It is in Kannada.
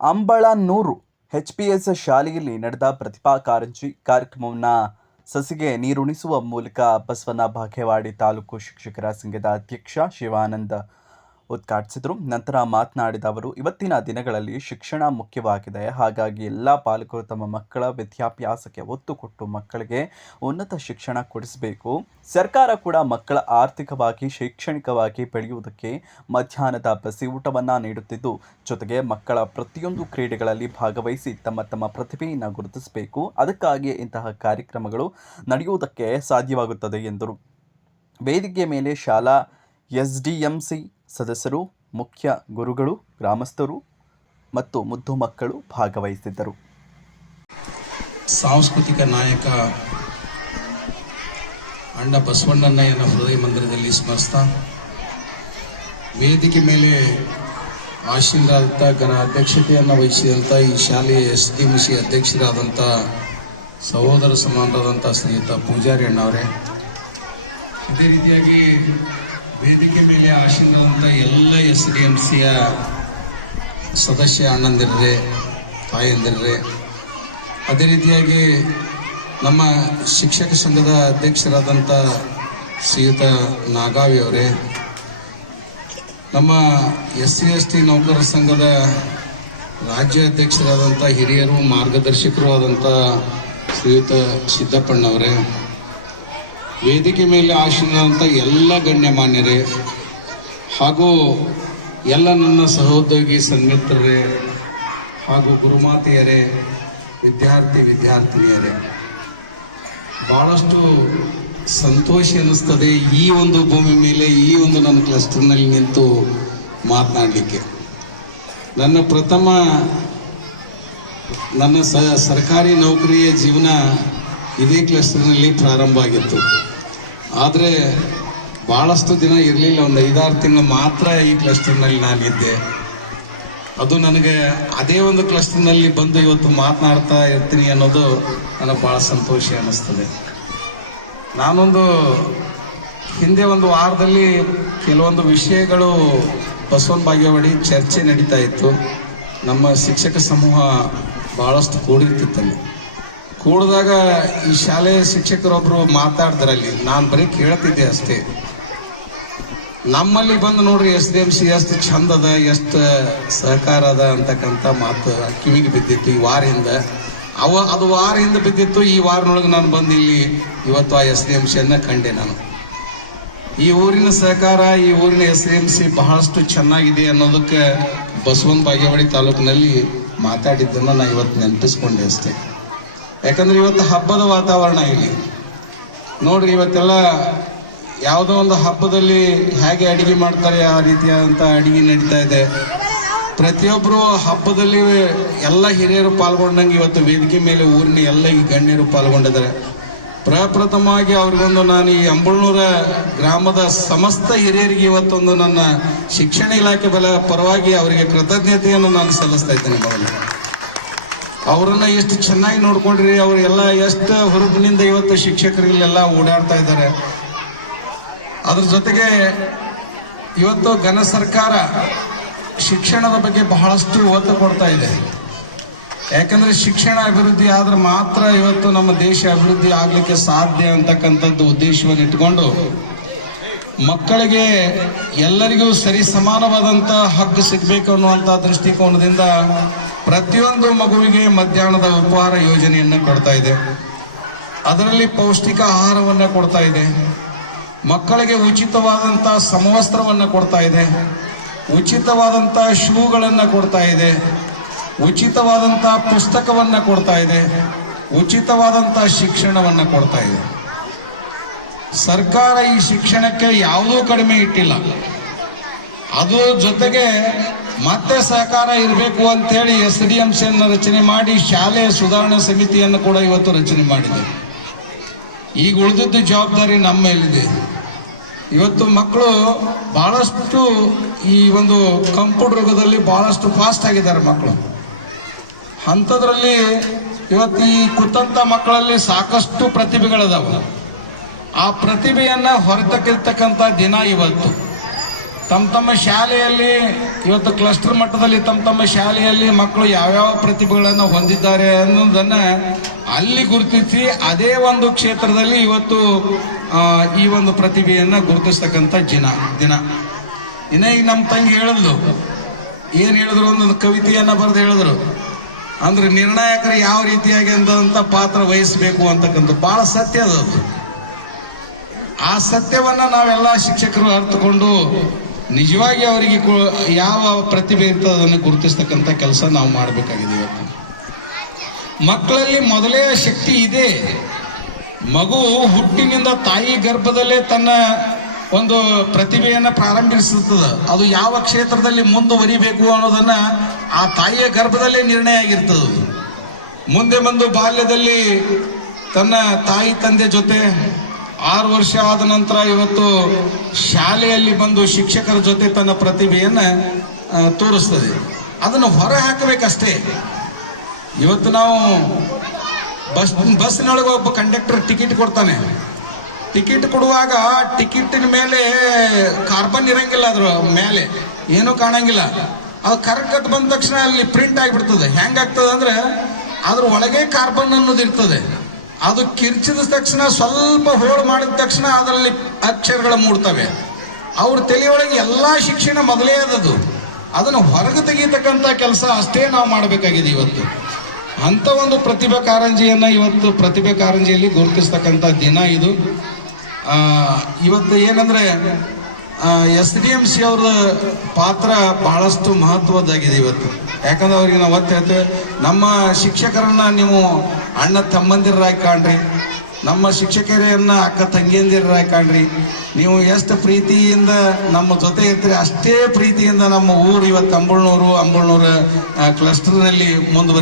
ಅಂಬಳನ್ನೂರು ಎಚ್ ಪಿ ಎಸ್ ಶಾಲೆಯಲ್ಲಿ ನಡೆದ ಪ್ರತಿಭಾ ಕಾರಂಜಿ ಕಾರ್ಯಕ್ರಮವನ್ನು ಸಸಿಗೆ ನೀರುಣಿಸುವ ಮೂಲಕ ಬಸವನ ಬಾಗೇವಾಡಿ ತಾಲೂಕು ಶಿಕ್ಷಕರ ಸಂಘದ ಅಧ್ಯಕ್ಷ ಶಿವಾನಂದ ಉದ್ಘಾಟಿಸಿದರು. ನಂತರ ಮಾತನಾಡಿದ ಅವರು, ಇವತ್ತಿನ ದಿನಗಳಲ್ಲಿ ಶಿಕ್ಷಣ ಮುಖ್ಯವಾಗಿದೆ. ಹಾಗಾಗಿ ಎಲ್ಲ ಪಾಲಕರು ತಮ್ಮ ಮಕ್ಕಳ ವಿದ್ಯಾಭ್ಯಾಸಕ್ಕೆ ಒತ್ತು ಕೊಟ್ಟು ಮಕ್ಕಳಿಗೆ ಉನ್ನತ ಶಿಕ್ಷಣ ಕೊಡಿಸಬೇಕು. ಸರ್ಕಾರ ಕೂಡ ಮಕ್ಕಳ ಆರ್ಥಿಕವಾಗಿ, ಶೈಕ್ಷಣಿಕವಾಗಿ ಬೆಳೆಯುವುದಕ್ಕೆ ಮಧ್ಯಾಹ್ನದ ಬಸಿ ಊಟವನ್ನು ನೀಡುತ್ತಿದ್ದು, ಜೊತೆಗೆ ಮಕ್ಕಳ ಪ್ರತಿಯೊಂದು ಕ್ರೀಡೆಗಳಲ್ಲಿ ಭಾಗವಹಿಸಿ ತಮ್ಮ ತಮ್ಮ ಪ್ರತಿಭೆಯನ್ನು ಗುರುತಿಸಬೇಕು. ಅದಕ್ಕಾಗಿಯೇ ಇಂತಹ ಕಾರ್ಯಕ್ರಮಗಳು ನಡೆಯುವುದಕ್ಕೆ ಸಾಧ್ಯವಾಗುತ್ತದೆ ಎಂದರು. ವೇದಿಕೆ ಮೇಲೆ ಶಾಲಾ ಎಸ್ ಡಿ ಎಂ ಸಿ ಸದಸ್ಯರು, ಮುಖ್ಯ ಗುರುಗಳು, ಗ್ರಾಮಸ್ಥರು ಮತ್ತು ಮುದ್ದು ಮಕ್ಕಳು ಭಾಗವಹಿಸಿದ್ದರು. ಸಾಂಸ್ಕೃತಿಕ ನಾಯಕ ಅಣ್ಣ ಬಸವಣ್ಣನಯ್ಯನ ಹೃದಯ ಮಂದಿರದಲ್ಲಿ ಸ್ಮರಿಸ್ತಾ ವೇದಿಕೆ ಮೇಲೆ ಆಶೀರ್ವಾದ ಗಣ ಅಧ್ಯಕ್ಷತೆಯನ್ನು ವಹಿಸಿದಂಥ ಈ ಶಾಲೆಯ ಎಸ್ ಡಿ ಸಿ ಅಧ್ಯಕ್ಷರಾದಂಥ ಸಹೋದರ ಸಮಾನರಾದಂಥ ಸ್ನೇಹಿತ ಪೂಜಾರಿ ಅಣ್ಣವರೇ. ಇದೇ ರೀತಿಯಾಗಿ ವೇದಿಕೆ ಮೇಲೆ ಆಶೀನರಾದಂಥ ಎಲ್ಲ ಎಸ್ ಡಿ ಎಂ ಸಿಯ ಸದಸ್ಯ ಅಣ್ಣಂದಿರ್ರೆ, ತಾಯಂದಿರ್ರೆ, ಅದೇ ರೀತಿಯಾಗಿ ನಮ್ಮ ಶಿಕ್ಷಕ ಸಂಘದ ಅಧ್ಯಕ್ಷರಾದಂಥ ಶ್ರೀಯುತ ನಾಗಾವಿ ಅವರೇ, ನಮ್ಮ ಎಸ್ ಸಿ ಎಸ್ ಟಿ ನೌಕರರ ಸಂಘದ ರಾಜ್ಯ ಅಧ್ಯಕ್ಷರಾದಂಥ ಹಿರಿಯರು, ಮಾರ್ಗದರ್ಶಕರು ಆದಂಥ ಶ್ರೀಯುತ ಸಿದ್ದಪ್ಪಣ್ಣವರೇ ವೇದಿಕೆ ಮೇಲೆ ಆಶೀರ್ವಾದಂಥ ಎಲ್ಲ ಗಣ್ಯಮಾನ್ಯರೇ ಹಾಗೂ ಎಲ್ಲ ನನ್ನ ಸಹೋದ್ಯೋಗಿ ಸಂಗತರೇ ಹಾಗೂ ಗುರುಮಾತೆಯರೇ, ವಿದ್ಯಾರ್ಥಿ ವಿದ್ಯಾರ್ಥಿನಿಯರೇ ಭಾಳಷ್ಟು ಸಂತೋಷ ಅನ್ನಿಸ್ತದೆ ಈ ಒಂದು ಭೂಮಿ ಮೇಲೆ, ಈ ಒಂದು ನನ್ನ ಕ್ಲಸ್ಟರ್ನಲ್ಲಿ ನಿಂತು ಮಾತನಾಡಲಿಕ್ಕೆ. ನನ್ನ ಪ್ರಥಮ, ನನ್ನ ಸ, ಸರ್ಕಾರಿ ನೌಕರಿಯ ಜೀವನ ಇದೇ ಕ್ಲಸ್ಟರ್ನಲ್ಲಿ ಪ್ರಾರಂಭ ಆಗಿತ್ತು. ಆದರೆ ಭಾಳಷ್ಟು ದಿನ ಇರಲಿಲ್ಲ. ಒಂದು ಐದಾರು ತಿಂಗಳು ಮಾತ್ರ ಈ ಕ್ಲಸ್ಟರ್ನಲ್ಲಿ ನಾನಿದ್ದೆ. ಅದು ನನಗೆ ಅದೇ ಒಂದು ಕ್ಲಸ್ಟರ್ನಲ್ಲಿ ಬಂದು ಇವತ್ತು ಮಾತನಾಡ್ತಾ ಇರ್ತೀನಿ ಅನ್ನೋದು ನನಗೆ ಭಾಳ ಸಂತೋಷ ಅನ್ನಿಸ್ತದೆ. ನಾನೊಂದು ಹಿಂದೆ ಒಂದು ವಾರದಲ್ಲಿ ಕೆಲವೊಂದು ವಿಷಯಗಳು ಬಸವನ ಬಾಗೇವಾಡಿ ಚರ್ಚೆ ನಡೀತಾ ಇತ್ತು. ನಮ್ಮ ಶಿಕ್ಷಕ ಸಮೂಹ ಭಾಳಷ್ಟು ಕೂಡಿರ್ತಿತ್ತಲ್ಲಿ. ಕೂಡಿದಾಗ ಈ ಶಾಲೆಯ ಶಿಕ್ಷಕರೊಬ್ಬರು ಮಾತಾಡಿದ್ರಲ್ಲಿ, ನಾನು ಬರೀ ಕೇಳ್ತಿದ್ದೆ ಅಷ್ಟೇ. ನಮ್ಮಲ್ಲಿ ಬಂದು ನೋಡ್ರಿ, ಎಸ್ ಡಿ ಎಂ ಸಿ ಎಷ್ಟು ಚಂದ ಅದ, ಎಷ್ಟು ಸಹಕಾರ ಅದ ಅಂತಕ್ಕಂಥ ಮಾತು ಕಿವಿಗೆ ಬಿದ್ದಿತ್ತು ಈ ವಾರದಿಂದ. ಅವ, ಅದು ವಾರದಿಂದ ಬಿದ್ದಿತ್ತು, ಈ ವಾರನೊಳಗೆ ನಾನು ಬಂದು ಇಲ್ಲಿ ಇವತ್ತು ಆ ಎಸ್ ಡಿ ಎಂ ಸಿಯನ್ನು ಕಂಡೆ ನಾನು. ಈ ಊರಿನ ಸಹಕಾರ, ಈ ಊರಿನ ಎಸ್ ಡಿ ಎಂ ಸಿ ಬಹಳಷ್ಟು ಚೆನ್ನಾಗಿದೆ ಅನ್ನೋದಕ್ಕೆ ಬಸವನ ಬಾಗೇವಾಡಿ ತಾಲೂಕಿನಲ್ಲಿ ಮಾತಾಡಿದ್ದನ್ನು ನಾನು ಇವತ್ತು ನೆನಪಿಸ್ಕೊಂಡೆ ಅಷ್ಟೇ. ಯಾಕಂದ್ರೆ ಇವತ್ತು ಹಬ್ಬದ ವಾತಾವರಣ ಇಲ್ಲಿ. ನೋಡ್ರಿ, ಇವತ್ತೆಲ್ಲ ಯಾವುದೋ ಒಂದು ಹಬ್ಬದಲ್ಲಿ ಹೇಗೆ ಅಡಿಗೆ ಮಾಡ್ತಾರೆ, ಆ ರೀತಿಯಾದಂಥ ಅಡಿಗೆ ನಡೀತಾ ಇದೆ. ಪ್ರತಿಯೊಬ್ಬರು ಹಬ್ಬದಲ್ಲಿ ಎಲ್ಲ ಹಿರಿಯರು ಪಾಲ್ಗೊಂಡಂಗೆ ಇವತ್ತು ವೇದಿಕೆ ಮೇಲೆ ಊರಿನ ಎಲ್ಲ ಈ ಗಣ್ಯರು ಪಾಲ್ಗೊಂಡಿದ್ದಾರೆ. ಪ್ರಪ್ರಥಮವಾಗಿ ಅವ್ರಿಗೊಂದು ನಾನು ಈ ಅಂಬಳ್ನೂರ ಗ್ರಾಮದ ಸಮಸ್ತ ಹಿರಿಯರಿಗೆ ಇವತ್ತೊಂದು ನನ್ನ ಶಿಕ್ಷಣ ಇಲಾಖೆ ಬಲ ಪರವಾಗಿ ಅವರಿಗೆ ಕೃತಜ್ಞತೆಯನ್ನು ನಾನು ಸಲ್ಲಿಸ್ತಾ ಇದ್ದೇನೆ ಅವರನ್ನ ಎಷ್ಟು ಚೆನ್ನಾಗಿ ನೋಡ್ಕೊಂಡ್ರಿ ಅವರೆಲ್ಲ ಎಷ್ಟು ಹುರುಪಿನಿಂದ ಇವತ್ತು ಶಿಕ್ಷಕರು ಇಲ್ಲೆಲ್ಲ ಓಡಾಡ್ತಾ ಇದ್ದಾರೆ. ಅದ್ರ ಜೊತೆಗೆ ಇವತ್ತು ಘನ ಸರ್ಕಾರ ಶಿಕ್ಷಣದ ಬಗ್ಗೆ ಬಹಳಷ್ಟು ಒತ್ತು ಕೊಡ್ತಾ ಇದೆ. ಯಾಕಂದ್ರೆ ಶಿಕ್ಷಣ ಅಭಿವೃದ್ಧಿ ಆದ್ರೆ ಮಾತ್ರ ಇವತ್ತು ನಮ್ಮ ದೇಶ ಅಭಿವೃದ್ಧಿ ಆಗ್ಲಿಕ್ಕೆ ಸಾಧ್ಯ ಅಂತಕ್ಕಂಥದ್ದು ಉದ್ದೇಶವನ್ನು ಇಟ್ಕೊಂಡು ಮಕ್ಕಳಿಗೆ ಎಲ್ಲರಿಗೂ ಸರಿ ಸಮಾನವಾದಂತ ಹಕ್ಕು ಸಿಗಬೇಕು ಅನ್ನುವಂತ ದೃಷ್ಟಿಕೋನದಿಂದ ಪ್ರತಿಯೊಂದು ಮಗುವಿಗೆ ಮಧ್ಯಾಹ್ನದ ಉಪಹಾರ ಯೋಜನೆಯನ್ನು ಕೊಡ್ತಾ ಇದೆ. ಅದರಲ್ಲಿ ಪೌಷ್ಟಿಕ ಆಹಾರವನ್ನು ಕೊಡ್ತಾ ಇದೆ. ಮಕ್ಕಳಿಗೆ ಉಚಿತವಾದಂಥ ಸಮವಸ್ತ್ರವನ್ನು ಕೊಡ್ತಾ ಇದೆ. ಉಚಿತವಾದಂಥ ಶೂಗಳನ್ನು ಕೊಡ್ತಾ ಇದೆ. ಉಚಿತವಾದಂಥ ಪುಸ್ತಕವನ್ನು ಕೊಡ್ತಾ ಇದೆ. ಉಚಿತವಾದಂಥ ಶಿಕ್ಷಣವನ್ನು ಕೊಡ್ತಾ ಇದೆ. ಸರ್ಕಾರ ಈ ಶಿಕ್ಷಣಕ್ಕೆ ಯಾವುದೂ ಕಡಿಮೆ ಇಟ್ಟಿಲ್ಲ. ಅದು ಜೊತೆಗೆ ಮತ್ತೆ ಸಹಕಾರ ಇರಬೇಕು ಅಂತೇಳಿ ಎಸ್ ಡಿ ಎಂ ಸಿಯನ್ನು ರಚನೆ ಮಾಡಿ ಶಾಲೆಯ ಸುಧಾರಣಾ ಸಮಿತಿಯನ್ನು ಕೂಡ ಇವತ್ತು ರಚನೆ ಮಾಡಿದೆ. ಈಗ ಉಳಿದಿದ್ದು ಜವಾಬ್ದಾರಿ ನಮ್ಮ ಮೇಲಿದೆ. ಇವತ್ತು ಮಕ್ಕಳು ಬಹಳಷ್ಟು ಈ ಒಂದು ಕಂಪ್ಯೂಟರ್ ಯುಗದಲ್ಲಿ ಬಹಳಷ್ಟು ಫಾಸ್ಟ್ ಆಗಿದ್ದಾರೆ ಮಕ್ಕಳು. ಅಂಥದ್ರಲ್ಲಿ ಇವತ್ತು ಈ ಕುತಂತ ಮಕ್ಕಳಲ್ಲಿ ಸಾಕಷ್ಟು ಪ್ರತಿಭೆಗಳಿದಾವೆ. ಆ ಪ್ರತಿಭೆಯನ್ನ ಹೊರತಕ್ಕಿರ್ತಕ್ಕಂಥ ದಿನ ಇವತ್ತು. ತಮ್ಮ ತಮ್ಮ ಶಾಲೆಯಲ್ಲಿ ಇವತ್ತು ಕ್ಲಸ್ಟರ್ ಮಟ್ಟದಲ್ಲಿ ತಮ್ಮ ತಮ್ಮ ಶಾಲೆಯಲ್ಲಿ ಮಕ್ಕಳು ಯಾವ್ಯಾವ ಪ್ರತಿಭೆಗಳನ್ನು ಹೊಂದಿದ್ದಾರೆ ಅನ್ನೋದನ್ನ ಅಲ್ಲಿ ಗುರುತಿಸಿ ಅದೇ ಒಂದು ಕ್ಷೇತ್ರದಲ್ಲಿ ಇವತ್ತು ಈ ಒಂದು ಪ್ರತಿಭೆಯನ್ನ ಗುರುತಿಸ್ತಕ್ಕಂಥ ದಿನ ದಿನ. ಇನ್ನ ಈಗ ನಮ್ಮ ತಂಗಿ ಹೇಳಿದ್ಲು, ಏನ್ ಹೇಳಿದ್ರು ಒಂದೊಂದು ಕವಿತೆಯನ್ನ ಬರೆದು ಹೇಳಿದ್ರು. ಅಂದ್ರೆ ನಿರ್ಣಾಯಕರು ಯಾವ ರೀತಿಯಾಗಿ ಅಂತ ಪಾತ್ರ ವಹಿಸಬೇಕು ಅಂತಕ್ಕಂಥ ಬಹಳ ಸತ್ಯ ಅದು ಅದು. ಆ ಸತ್ಯವನ್ನ ನಾವೆಲ್ಲ ಶಿಕ್ಷಕರು ಅರ್ಥಕೊಂಡು ನಿಜವಾಗಿ ಅವರಿಗೆ ಯಾವ ಪ್ರತಿಭೆ ಇರ್ತದೆ ಅದನ್ನು ಗುರುತಿಸ್ತಕ್ಕಂಥ ಕೆಲಸ ನಾವು ಮಾಡಬೇಕಾಗಿದೆ ಇವತ್ತು. ಮಕ್ಕಳಲ್ಲಿ ಮೊದಲೇ ಶಕ್ತಿ ಇದೆ. ಮಗು ಹುಟ್ಟಿನಿಂದ ತಾಯಿ ಗರ್ಭದಲ್ಲೇ ತನ್ನ ಒಂದು ಪ್ರತಿಭೆಯನ್ನು ಪ್ರಾರಂಭಿಸುತ್ತದೆ. ಅದು ಯಾವ ಕ್ಷೇತ್ರದಲ್ಲಿ ಮುಂದುವರಿಬೇಕು ಅನ್ನೋದನ್ನ ಆ ತಾಯಿಯ ಗರ್ಭದಲ್ಲೇ ನಿರ್ಣಯ ಆಗಿರ್ತದೆ ಮುಂದೆ ಬಂದು ಬಾಲ್ಯದಲ್ಲಿ ತನ್ನ ತಾಯಿ ತಂದೆ ಜೊತೆ ಆರು ವರ್ಷ ಆದ ನಂತರ ಇವತ್ತು ಶಾಲೆಯಲ್ಲಿ ಬಂದು ಶಿಕ್ಷಕರ ಜೊತೆ ತನ್ನ ಪ್ರತಿಭೆಯನ್ನ ತೋರಿಸ್ತದೆ. ಅದನ್ನು ಹೊರ ಹಾಕಬೇಕಷ್ಟೇ. ಇವತ್ತು ನಾವು ಬಸ್, ಬಸ್ನೊಳಗೆ ಒಬ್ಬ ಕಂಡಕ್ಟರ್ ಟಿಕೆಟ್ ಕೊಡ್ತಾನೆ. ಟಿಕೆಟ್ ಕೊಡುವಾಗ ಟಿಕೆಟಿನ ಮೇಲೆ ಕಾರ್ಬನ್ ಇರಂಗಿಲ್ಲ ಅದ್ರ ಮೇಲೆ. ಏನೂ ಕಾಣಂಗಿಲ್ಲ. ಅದು ಕರೆಕ್ಟ್ ಬಂದ ತಕ್ಷಣ ಅಲ್ಲಿ ಪ್ರಿಂಟ್ ಆಗಿಬಿಡ್ತದೆ. ಹೆಂಗಾಗ್ತದೆ ಅಂದ್ರೆ ಅದ್ರ ಒಳಗೆ ಕಾರ್ಬನ್ ಅನ್ನೋದು ಇರ್ತದೆ. ಅದು ಕಿರ್ಚಿದ ತಕ್ಷಣ, ಸ್ವಲ್ಪ ಹೋಳು ಮಾಡಿದ ತಕ್ಷಣ ಅದರಲ್ಲಿ ಅಕ್ಷರಗಳು ಮೂಡ್ತವೆ. ಅವ್ರ ತಲೆಯೊಳಗೆ ಎಲ್ಲಾ ಶಿಕ್ಷಣ ಮೊದಲೇ ಅದದು ಅದನ್ನು ಹೊರಗೆ ತೆಗೀತಕ್ಕಂಥ ಕೆಲಸ ಅಷ್ಟೇ ನಾವು ಮಾಡಬೇಕಾಗಿದೆ ಇವತ್ತು. ಅಂತ ಒಂದು ಪ್ರತಿಭಾ ಕಾರಂಜಿಯನ್ನ ಇವತ್ತು ಪ್ರತಿಭೆ ಕಾರಂಜಿಯಲ್ಲಿ ಗುರುತಿಸ್ತಕ್ಕಂಥ ದಿನ ಇದು. ಇವತ್ತು ಏನಂದ್ರೆ ಎಸ್ ಡಿ ಎಂ ಸಿ ಅವ್ರ ಪಾತ್ರ ಬಹಳಷ್ಟು ಮಹತ್ವದ್ದಾಗಿದೆ ಇವತ್ತು. ಯಾಕಂದ್ರೆ ಅವ್ರಿಗೆ ನಾವು ಒತ್ತು ನಮ್ಮ ಶಿಕ್ಷಕರನ್ನ ನೀವು ಅಣ್ಣ ತಮ್ಮಂದಿರಾಗಿ ಕಾಣ್ರಿ. ನಮ್ಮ ಶಿಕ್ಷಕರನ್ನ ಅಕ್ಕ ತಂಗಿಯಂದಿರಾಗಿ ಕಾಣ್ರಿ. ನೀವು ಎಷ್ಟು ಪ್ರೀತಿಯಿಂದ ನಮ್ಮ ಜೊತೆ ಇರ್ತೀರಿ, ಅಷ್ಟೇ ಪ್ರೀತಿಯಿಂದ ನಮ್ಮ ಊರು ಇವತ್ತು ಅಂಬಳ್ನೂರು ಅಂಬಳ್ನೂರು ಕ್ಲಸ್ಟರ್ನಲ್ಲಿ ಮುಂದುವರಿ